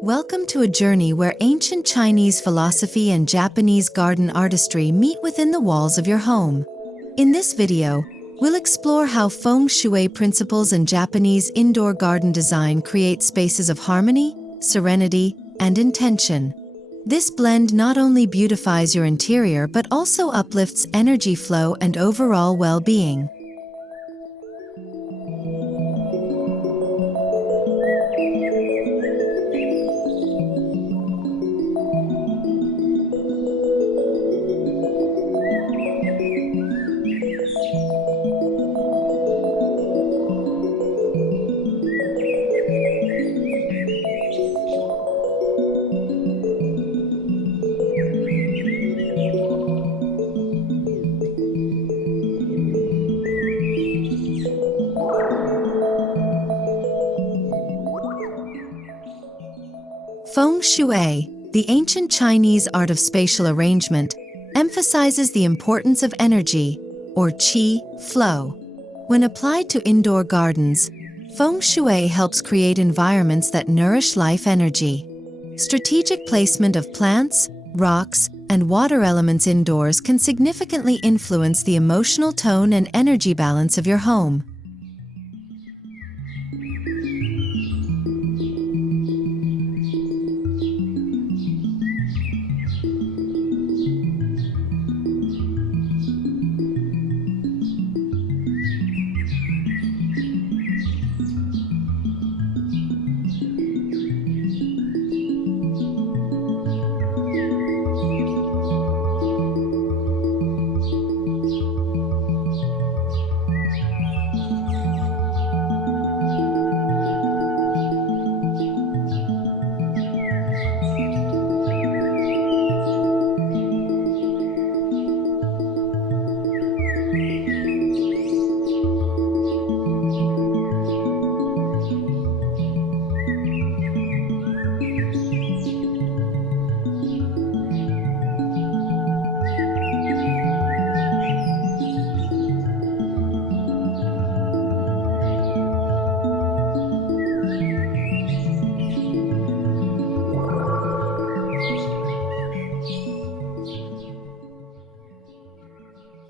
Welcome to a journey where ancient Chinese philosophy and Japanese garden artistry meet within the walls of your home. In this video, we'll explore how Feng Shui principles and Japanese indoor garden design create spaces of harmony, serenity, and intention. This blend not only beautifies your interior but also uplifts energy flow and overall well-being. Feng Shui, the ancient Chinese art of spatial arrangement, emphasizes the importance of energy, or qi, flow. When applied to indoor gardens, Feng Shui helps create environments that nourish life energy. Strategic placement of plants, rocks, and water elements indoors can significantly influence the emotional tone and energy balance of your home.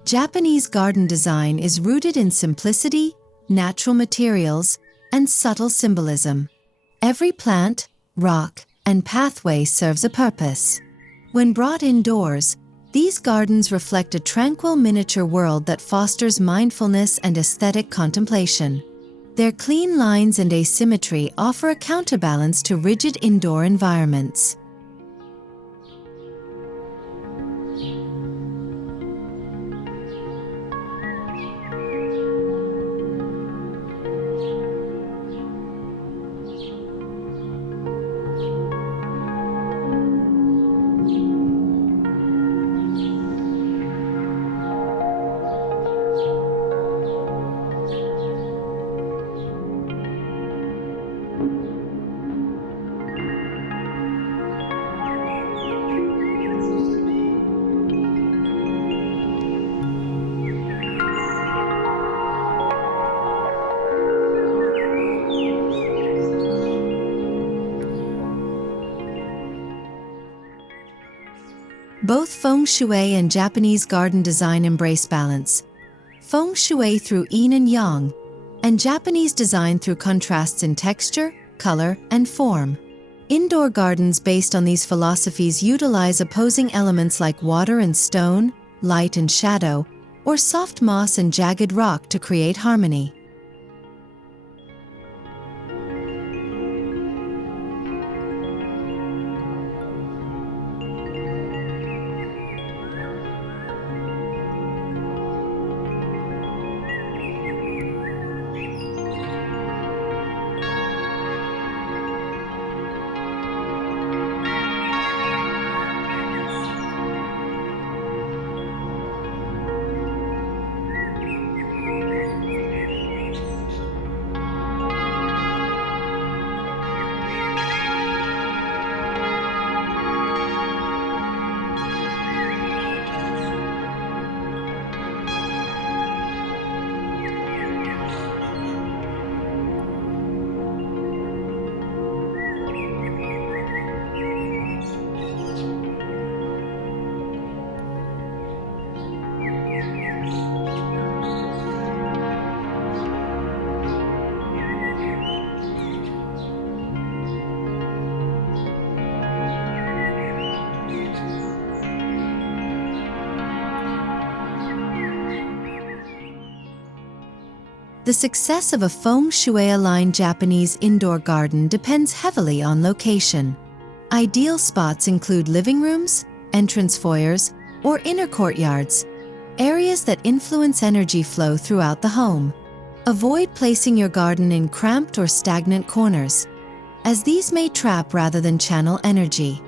Japanese garden design is rooted in simplicity, natural materials, and subtle symbolism. Every plant, rock, and pathway serves a purpose. When brought indoors, these gardens reflect a tranquil miniature world that fosters mindfulness and aesthetic contemplation. Their clean lines and asymmetry offer a counterbalance to rigid indoor environments. Both Feng Shui and Japanese garden design embrace balance. Feng Shui through yin and yang, and Japanese design through contrasts in texture, color, and form. Indoor gardens based on these philosophies utilize opposing elements like water and stone, light and shadow, or soft moss and jagged rock to create harmony. The success of a Feng Shui-aligned Japanese indoor garden depends heavily on location. Ideal spots include living rooms, entrance foyers, or inner courtyards, areas that influence energy flow throughout the home. Avoid placing your garden in cramped or stagnant corners, as these may trap rather than channel energy.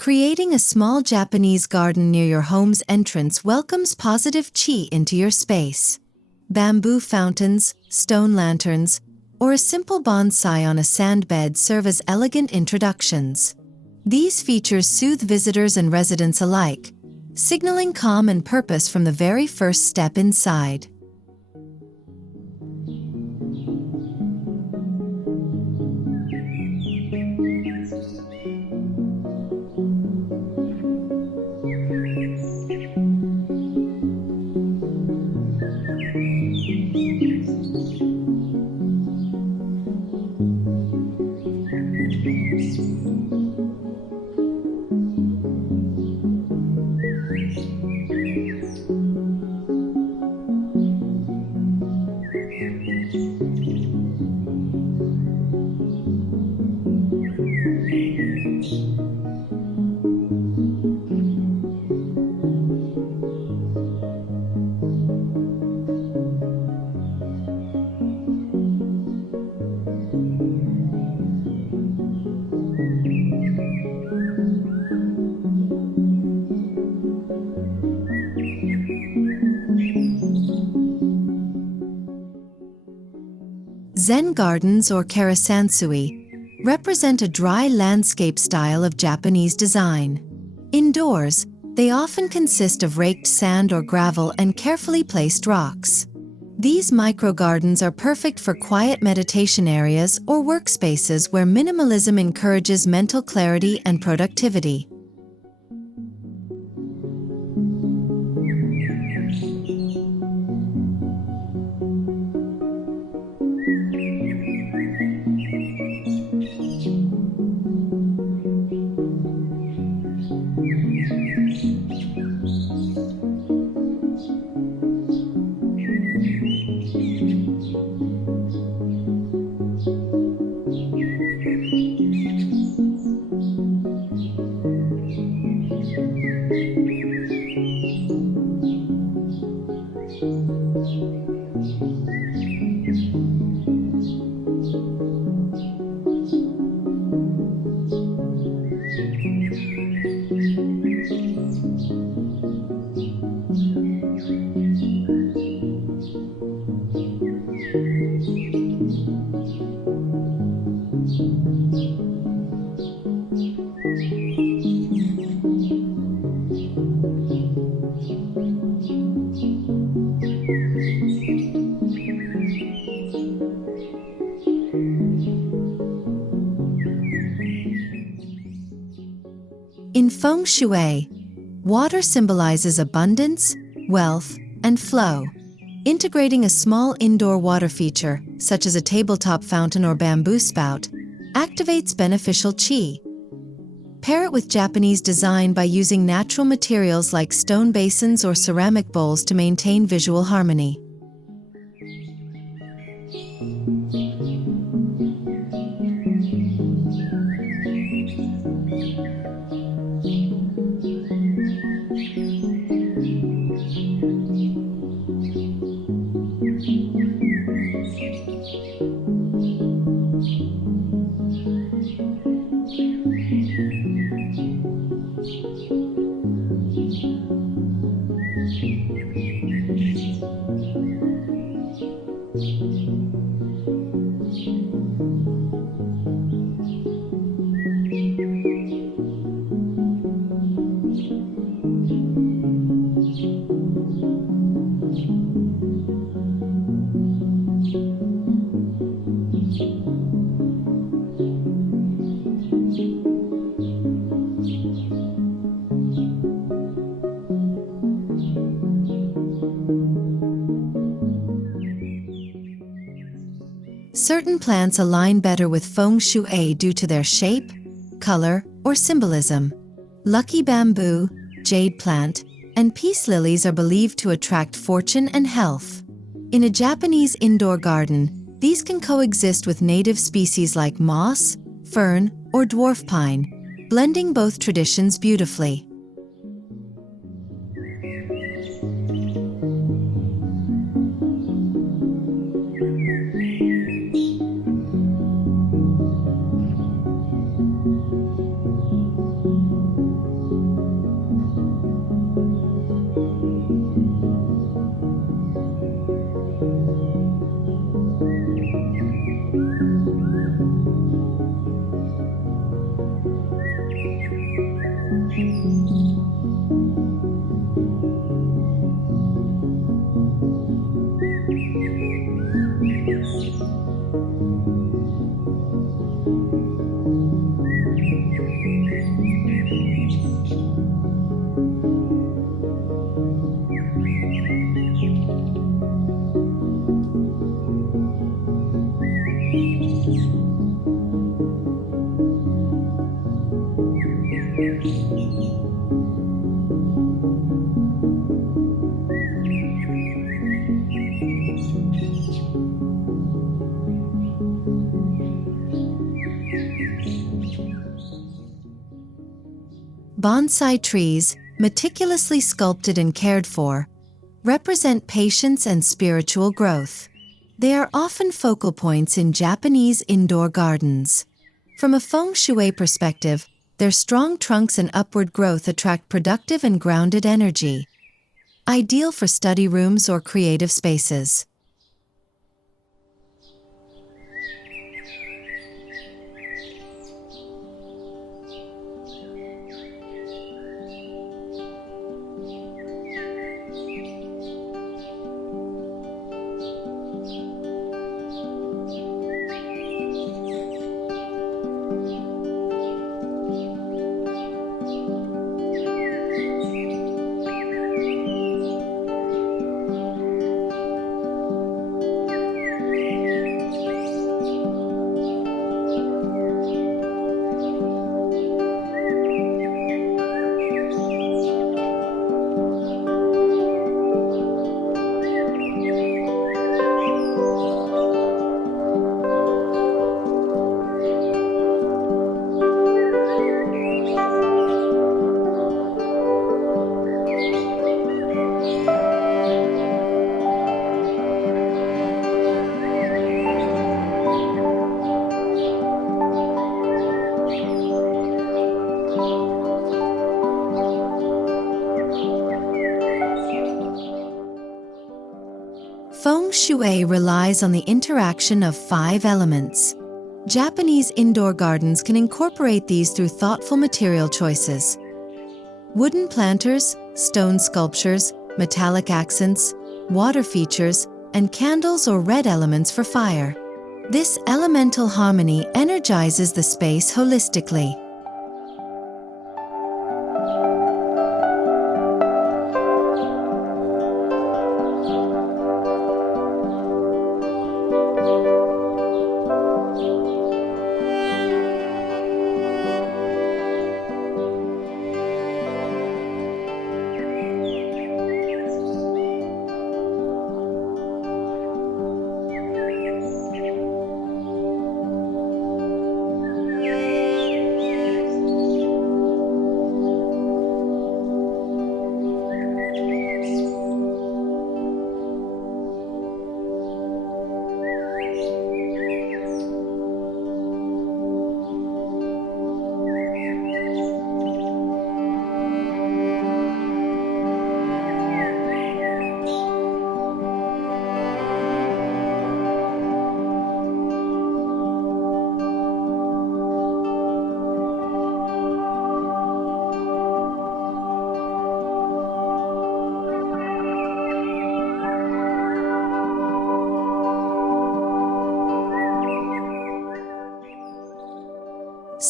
Creating a small Japanese garden near your home's entrance welcomes positive qi into your space. Bamboo fountains, stone lanterns, or a simple bonsai on a sand bed serve as elegant introductions. These features soothe visitors and residents alike, signaling calm and purpose from the very first step inside. Zen gardens or karasansui represent a dry landscape style of Japanese design. Indoors, they often consist of raked sand or gravel and carefully placed rocks. These micro-gardens are perfect for quiet meditation areas or workspaces where minimalism encourages mental clarity and productivity. In Feng Shui, water symbolizes abundance, wealth, and flow. Integrating a small indoor water feature, such as a tabletop fountain or bamboo spout, activates beneficial qi. Pair it with Japanese design by using natural materials like stone basins or ceramic bowls to maintain visual harmony. Certain plants align better with Feng Shui due to their shape, color, or symbolism. Lucky bamboo, jade plant, and peace lilies are believed to attract fortune and health. In a Japanese indoor garden, these can coexist with native species like moss, fern, or dwarf pine, blending both traditions beautifully. Bonsai trees, meticulously sculpted and cared for, represent patience and spiritual growth. They are often focal points in Japanese indoor gardens. From a Feng Shui perspective, their strong trunks and upward growth attract productive and grounded energy, ideal for study rooms or creative spaces. Feng Shui relies on the interaction of 5 elements. Japanese indoor gardens can incorporate these through thoughtful material choices. Wooden planters, stone sculptures, metallic accents, water features, and candles or red elements for fire. This elemental harmony energizes the space holistically.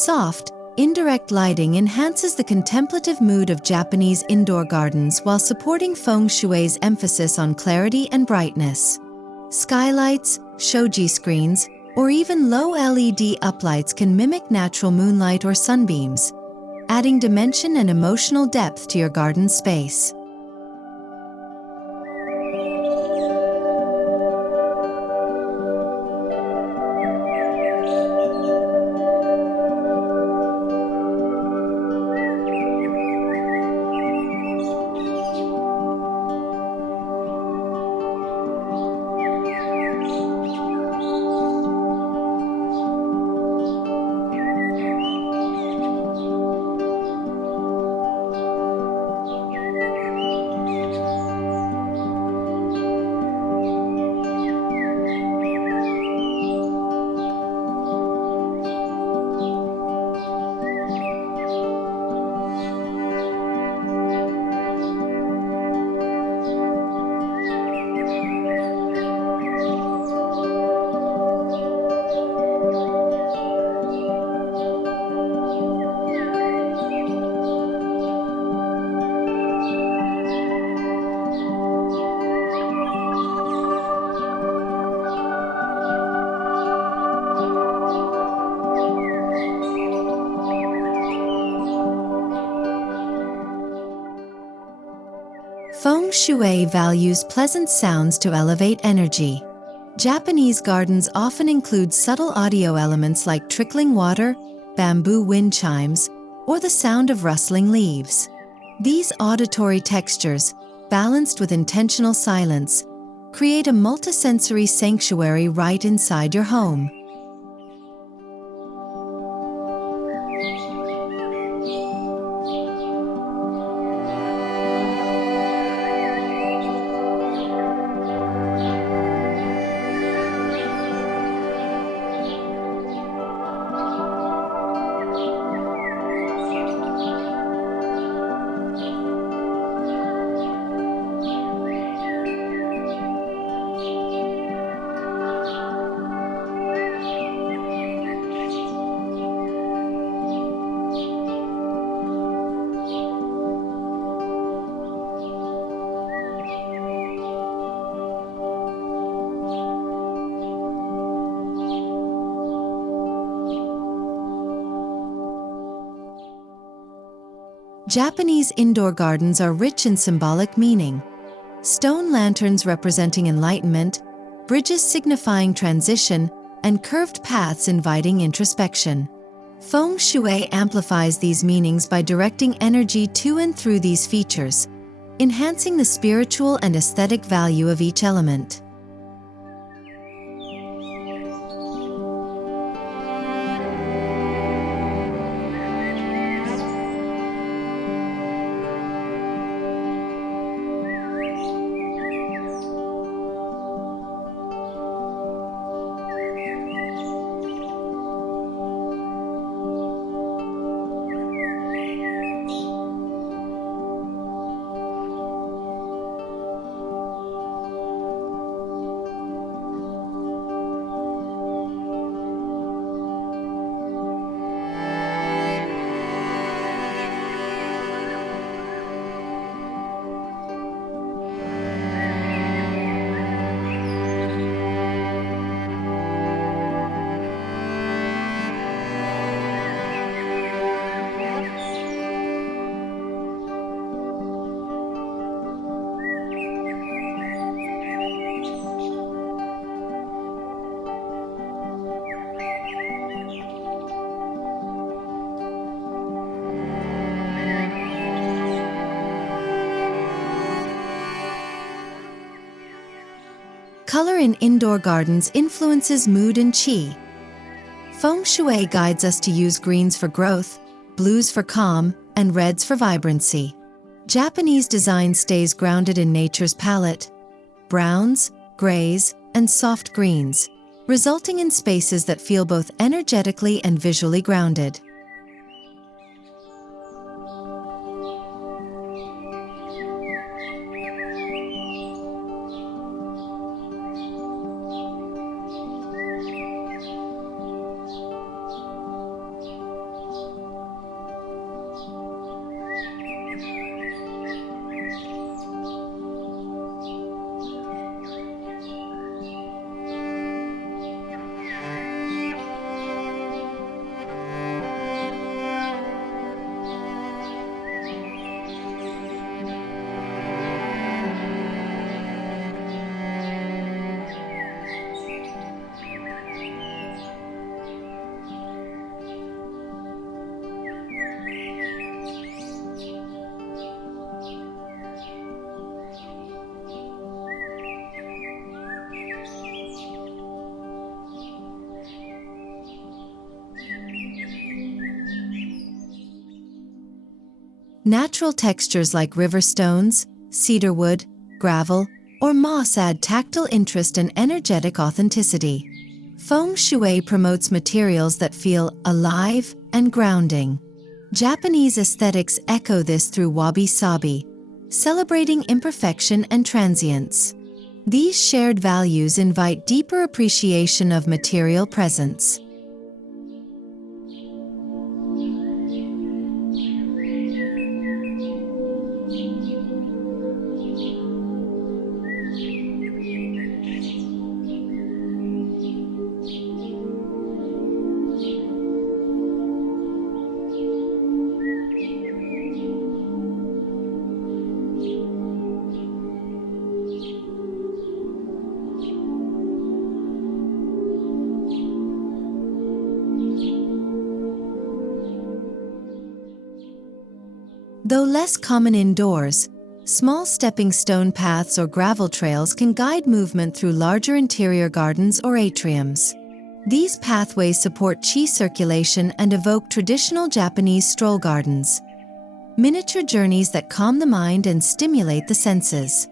Soft, indirect lighting enhances the contemplative mood of Japanese indoor gardens while supporting Feng Shui's emphasis on clarity and brightness. Skylights, shoji screens, or even low LED uplights can mimic natural moonlight or sunbeams, adding dimension and emotional depth to your garden space. Feng Shui values pleasant sounds to elevate energy. Japanese gardens often include subtle audio elements like trickling water, bamboo wind chimes, or the sound of rustling leaves. These auditory textures, balanced with intentional silence, create a multisensory sanctuary right inside your home. Japanese indoor gardens are rich in symbolic meaning. Stone lanterns representing enlightenment, bridges signifying transition, and curved paths inviting introspection. Feng Shui amplifies these meanings by directing energy to and through these features, enhancing the spiritual and aesthetic value of each element. Color in indoor gardens influences mood and qi. Feng Shui guides us to use greens for growth, blues for calm, and reds for vibrancy. Japanese design stays grounded in nature's palette: browns, grays, and soft greens, resulting in spaces that feel both energetically and visually grounded. Natural textures like river stones, cedarwood, gravel, or moss add tactile interest and energetic authenticity. Feng Shui promotes materials that feel alive and grounding. Japanese aesthetics echo this through wabi-sabi, celebrating imperfection and transience. These shared values invite deeper appreciation of material presence. Though less common indoors, small stepping stone paths or gravel trails can guide movement through larger interior gardens or atriums. These pathways support qi circulation and evoke traditional Japanese stroll gardens, miniature journeys that calm the mind and stimulate the senses.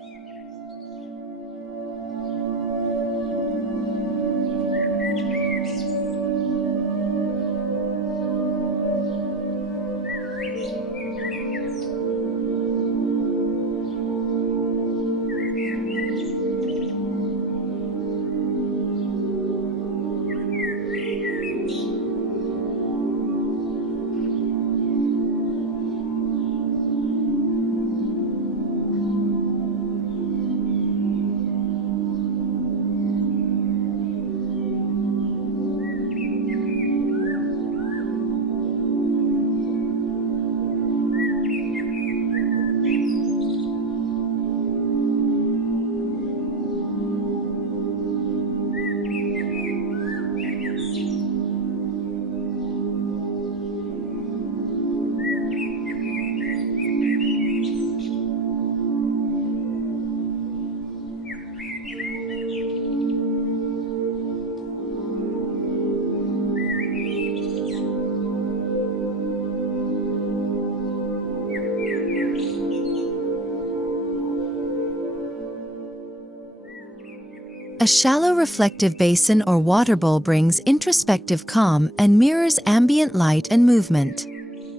A shallow reflective basin or water bowl brings introspective calm and mirrors ambient light and movement.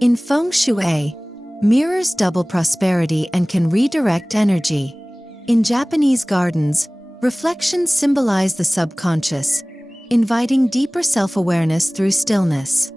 In Feng Shui, mirrors double prosperity and can redirect energy. In Japanese gardens, reflections symbolize the subconscious, inviting deeper self-awareness through stillness.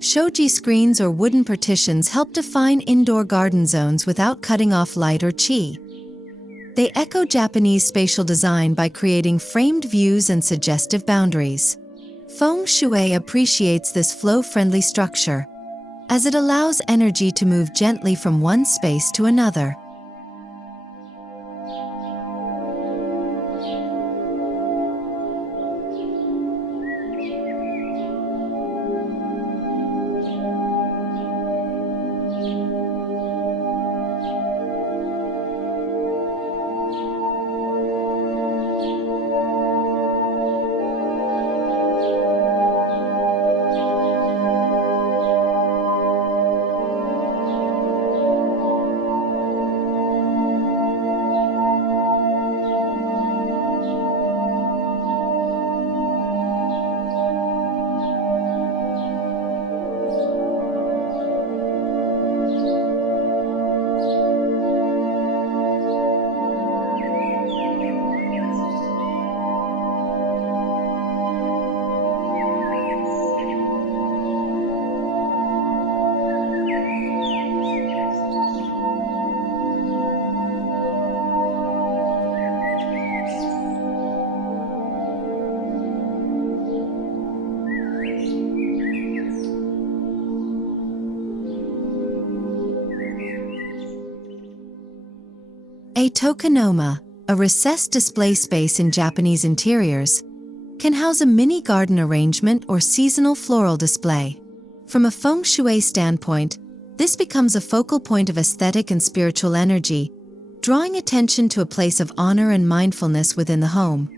Shoji screens or wooden partitions help define indoor garden zones without cutting off light or qi. They echo Japanese spatial design by creating framed views and suggestive boundaries. Feng Shui appreciates this flow-friendly structure, as it allows energy to move gently from one space to another. tokonoma, a recessed display space in Japanese interiors, can house a mini garden arrangement or seasonal floral display. From a Feng Shui standpoint, this becomes a focal point of aesthetic and spiritual energy, drawing attention to a place of honor and mindfulness within the home.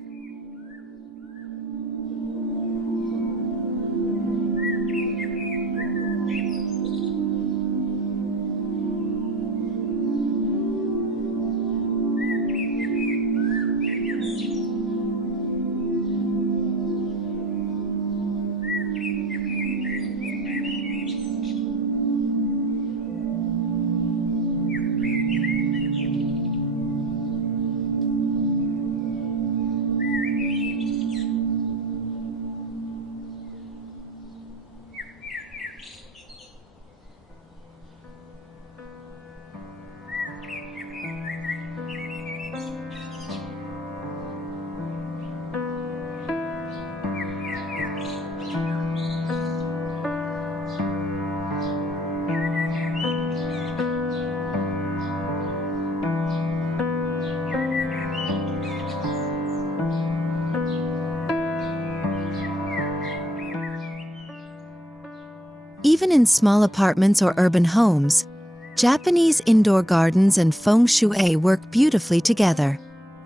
Even in small apartments or urban homes, Japanese indoor gardens and Feng Shui work beautifully together.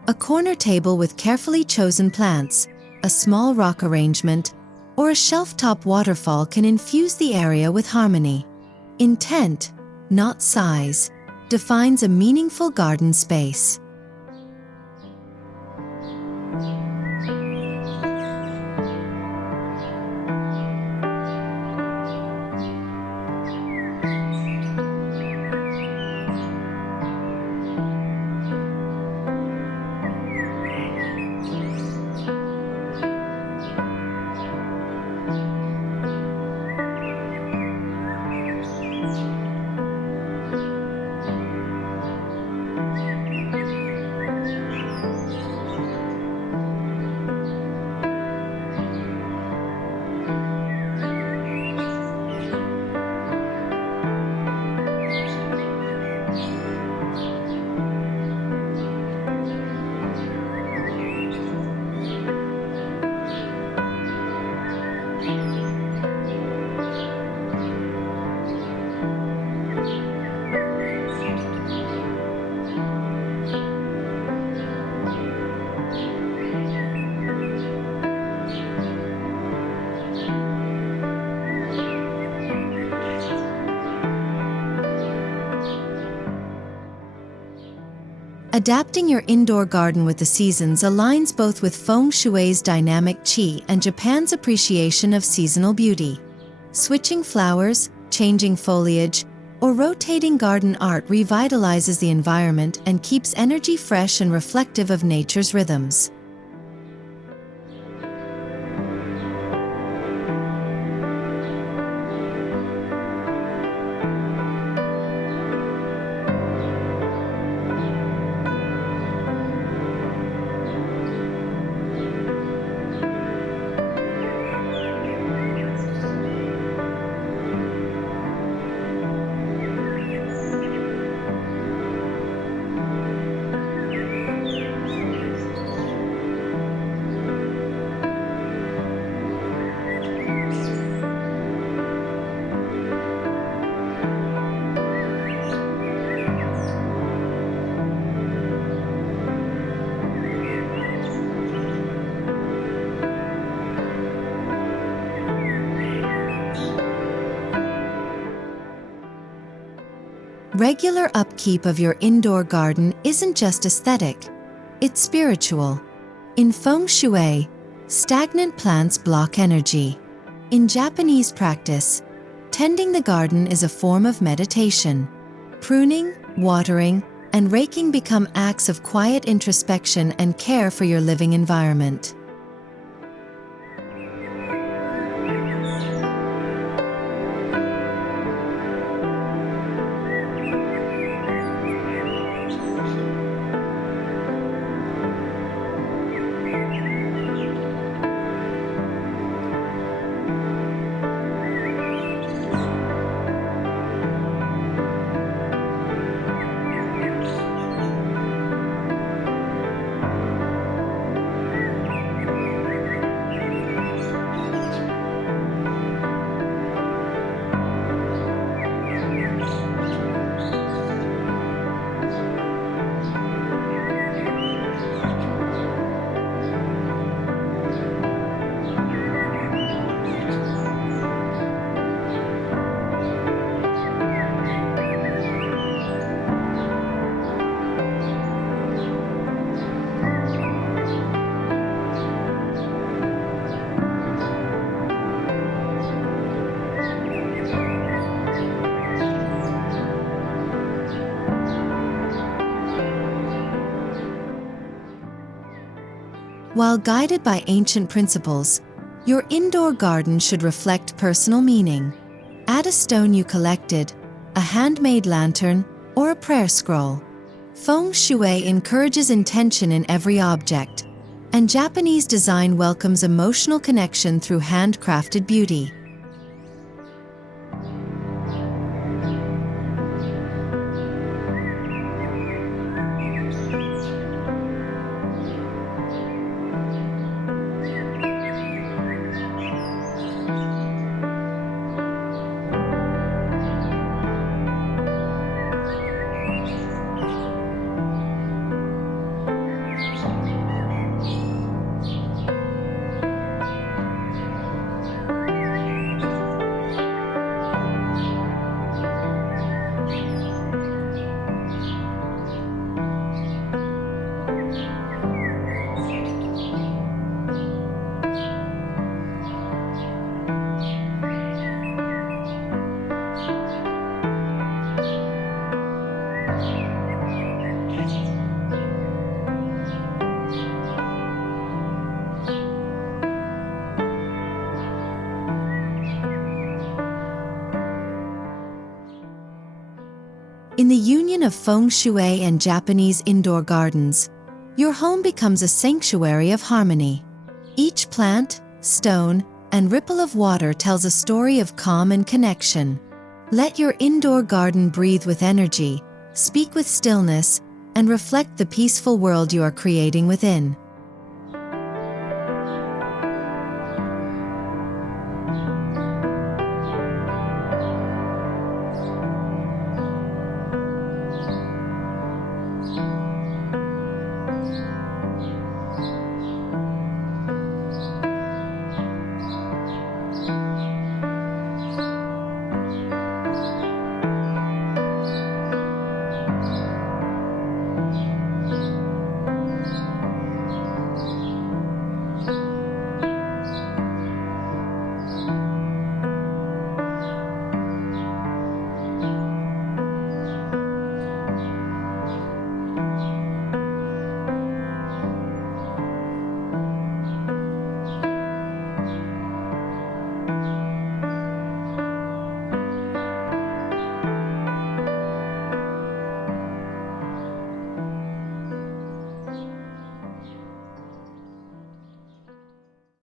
A corner table with carefully chosen plants, a small rock arrangement, or a shelf-top waterfall can infuse the area with harmony. Intent, not size, defines a meaningful garden space. Adapting your indoor garden with the seasons aligns both with Feng Shui's dynamic qi and Japan's appreciation of seasonal beauty. Switching flowers, changing foliage, or rotating garden art revitalizes the environment and keeps energy fresh and reflective of nature's rhythms. Regular upkeep of your indoor garden isn't just aesthetic, it's spiritual. In Feng Shui, stagnant plants block energy. In Japanese practice, tending the garden is a form of meditation. Pruning, watering, and raking become acts of quiet introspection and care for your living environment. While guided by ancient principles, your indoor garden should reflect personal meaning. Add a stone you collected, a handmade lantern, or a prayer scroll. Feng Shui encourages intention in every object, and Japanese design welcomes emotional connection through handcrafted beauty. In the union of Feng Shui and Japanese indoor gardens, your home becomes a sanctuary of harmony. Each plant, stone, and ripple of water tells a story of calm and connection. Let your indoor garden breathe with energy, speak with stillness, and reflect the peaceful world you are creating within.